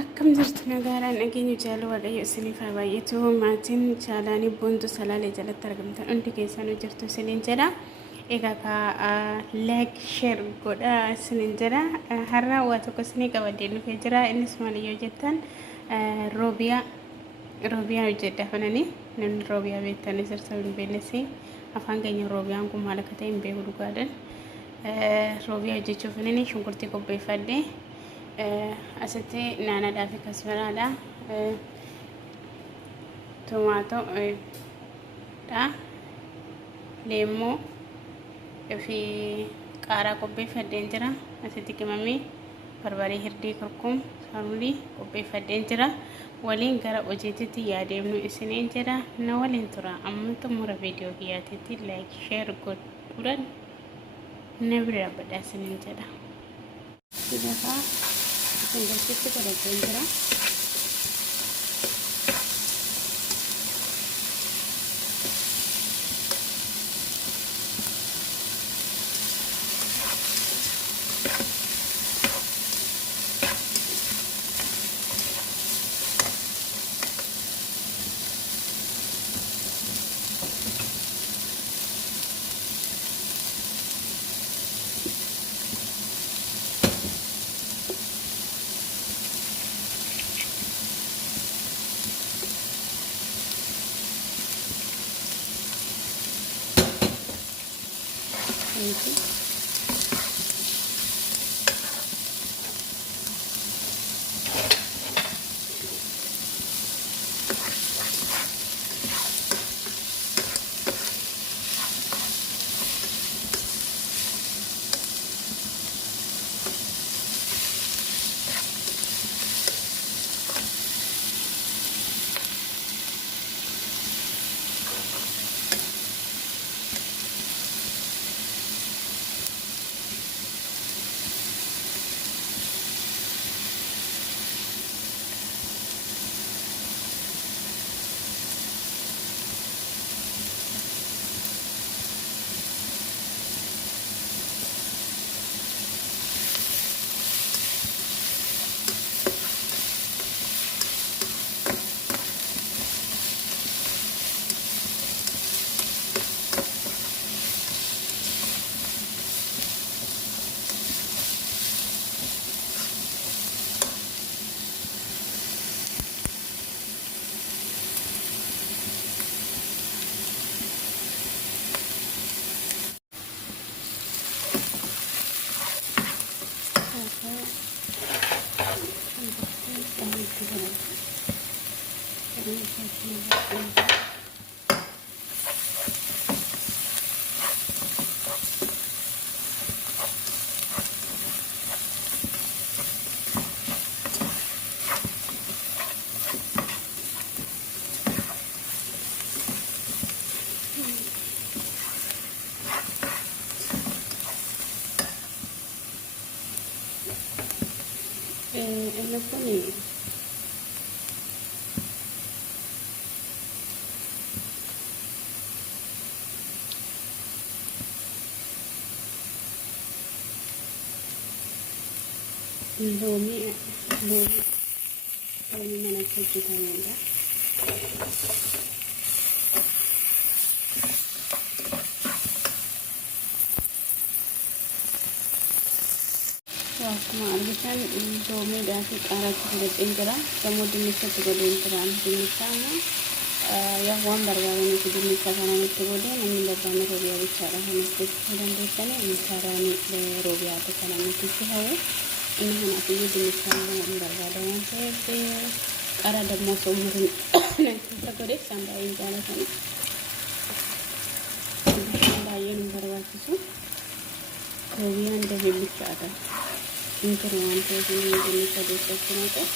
Akkam jirtu nagaadhaan dhageenyu jaalala waaqayyo isiniif haa baay'atu. Maatiin jaalaanii boontuu salaalee jalatti argamtan hundi keessanuu jirtu isiniin jedha. Egaa like share godha isiniin jedha. Har'a waa tokko isinii qabadee dhufee jira. Innis maal yoo jettan roobiyaa hojjedha fanani namni roobiyaa beektanis sirsa hin beeknesi afaan keenya roobiyaan kun maal akka ta'e hin beeku dhugaadhaan. Roobiyaa hojjechuuf inni shunkurtii qopheeffadhe. Asatti naanadhaa fi kasbaraadha. Tomaatoo dha. Leemmoo fi qaaraa qopheeffadheen jira. Asitti qimamee barbaree hirdii kurkum saamulii qopheeffadheen jira. Waliin gara hojiitti yaadeemnu isiniin jedha. Na waliin tura. Amma xumura viidiyoo kiyyaatitti like share godhuudhaan na bira badhaa isiniin jedha. Sendoknya pada jendera. Enak nih. Lomi mana cuciannya ya? Menghabiskan lomi dan arah kulit intera, kemudian bisa juga diinteran di sana. Ya wambar banget itu di sana itu boleh, namun dapat merubah bicara hantu dan di sana bicara ni merubah atau sana itu siapa? Ini hanya pilih di sana wambar banget itu arah dan masuk umur nanti kita korek sampai jalan sana. Sampai yang berwarna itu, kemudian dari bicara. Interawan ini bisa dilakukan.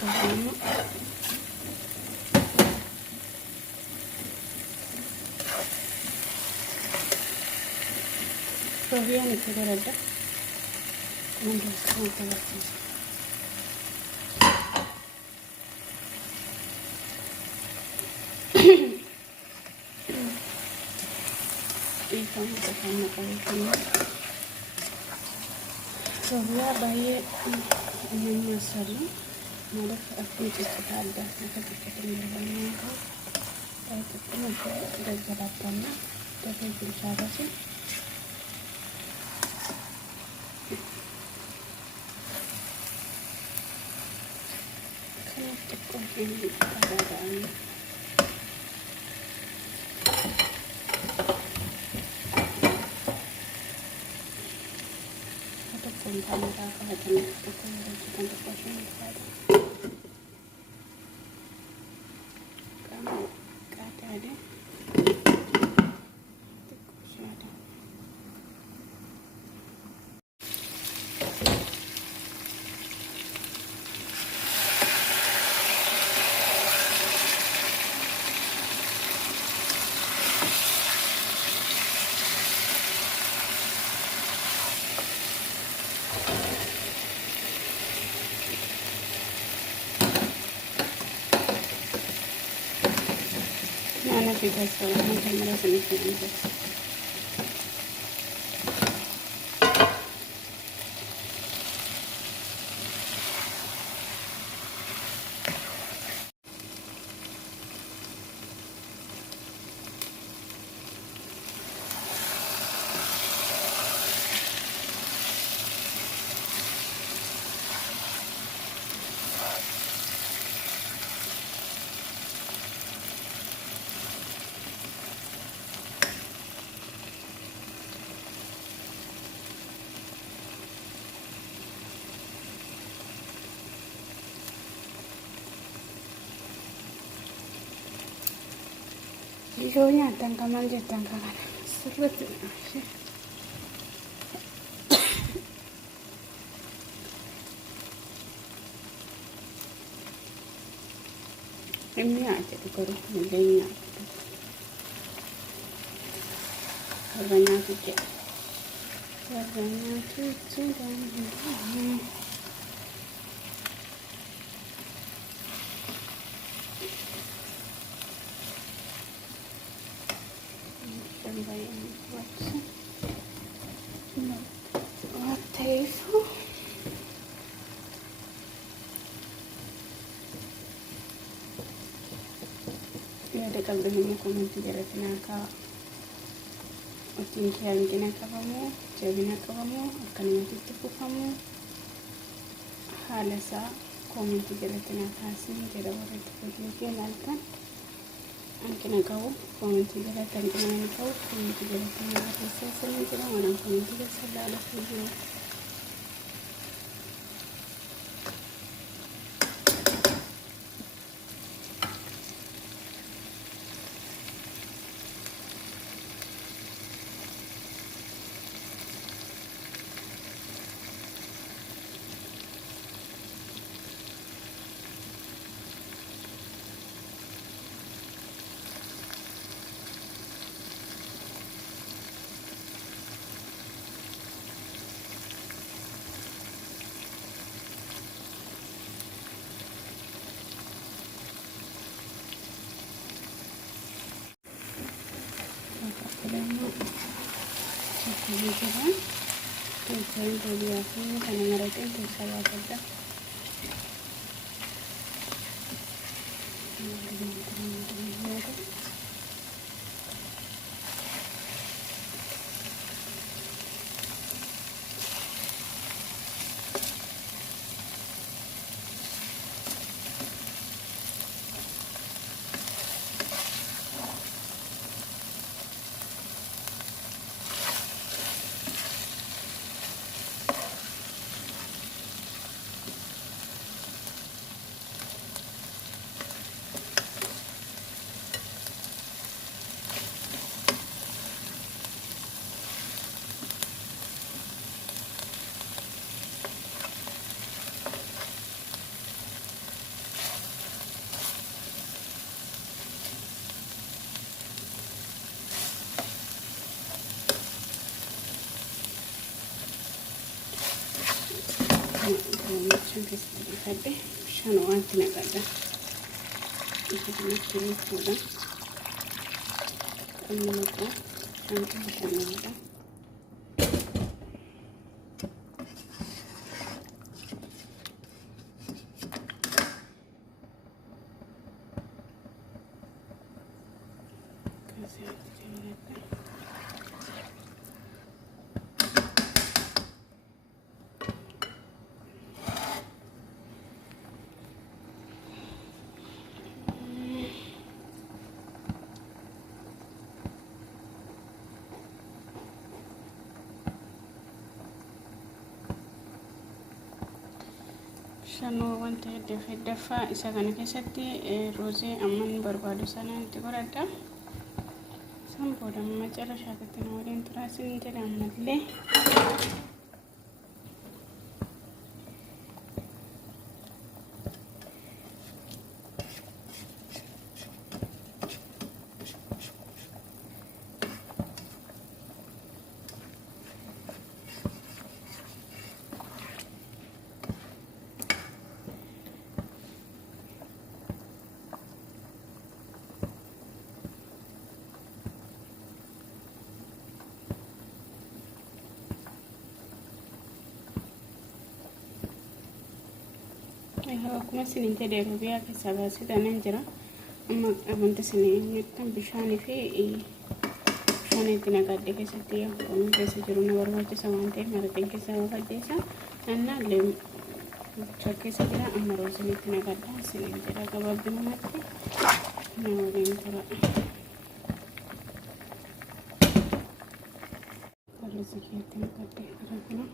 ከሆነ ሶፊያን የተደረደ ወንዶስ ተበተነ ሶፊያ ባየ የሚያሰሉ ማለት አፍንጭት አለ ተከፍተት እንደሆነ ታይተን ደገላታና ደፈጅ ቻራሲ أنا في جلسة ممكن لازم يكون عندك Videonya tangkaman je tangkaman seret ini aja dikorup mendenya harganya cuci dan ini ada kalbihnya komentar jaratina ka otin kian kina kamu jabina kamu akan mati kamu halasa komentar jaratina kasih jara orang itu kian alkan angkina kau komentar jaratina kau komentar jaratina kasih selain jara orang komentar jara ada video ini kan tujuan dari aku karena mereka itu saya kerja keessatti fadde bishaan waanti naqadha. Kanatti jechuudha. Qonna naqaa bishaan naqadha. Shanuu wanta heddeeffaa isa kana keessatti roozii amman barbaadu sana itti godhadha. San booda macara shaakatti na waliin turaasin jedha ammallee. Akkuma isiniin jedhe rubiyaa keessaa baasitanii jira. Amma wanta isiniin bishaanii fi bishaan itti naqadhe keessatti yaa'u keessa jiru na barbaachisa waan ta'eef marateen keessaa baafadheessa. Annaallee bishaan keessa jira. Amma roosiin itti naqadha isiniin jedha gabaabinumatti na waliin tura. Roosii keetti naqadhe kana.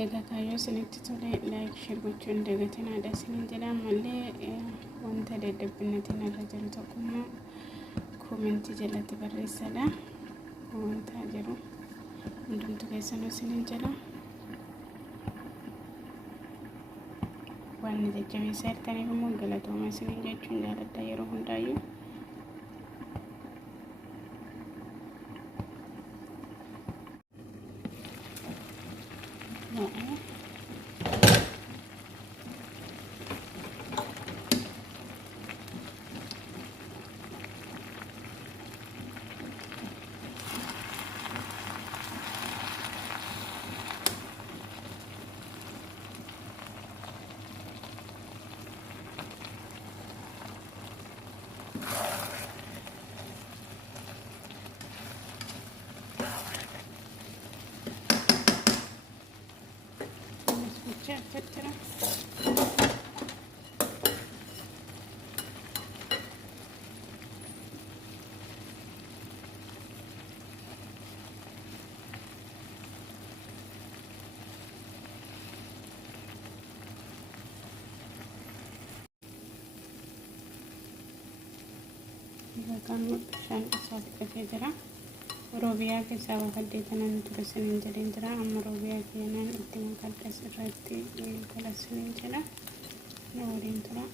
Egaa kaayyoo isinitti tole laayik sheer gochuun hin dagatinaa isiniin jedha. Ammallee wanta daddabbinnatiin irra jiru tokkommoo koomentii jalatti barreessadha. Wanta jiru hundumtu keessanuu isiniin jedha. Waan jajjabeessaa jirtaniif immoo galatooma isiniin jechuun jaaladha yeroo hundaayyuu. Etcetera. Kan bishaan isaatti qafee jira. Roobiyaa keessaa bakaddeetanan ture siniin jedheen jira. Amma roobiyaa keenan itti makaddas irratti gala siniin jedha. Na waliin tura.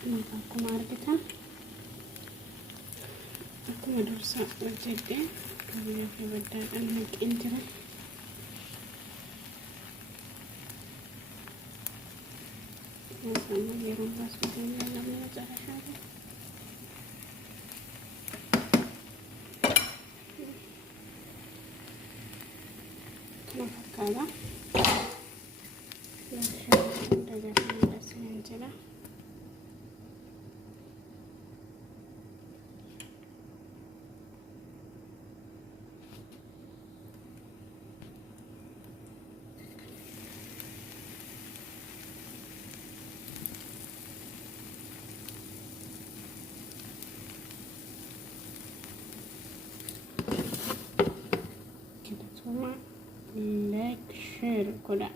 akkuma argitan akkuma dursa hojjedhee kabilee fi baddaadhaan naqeen jira. Sama yeroo baasuu deemnee namni macaarashaa kana fakkaata. Lakshaa dagaranii dhaseen jira. Like, share, koda.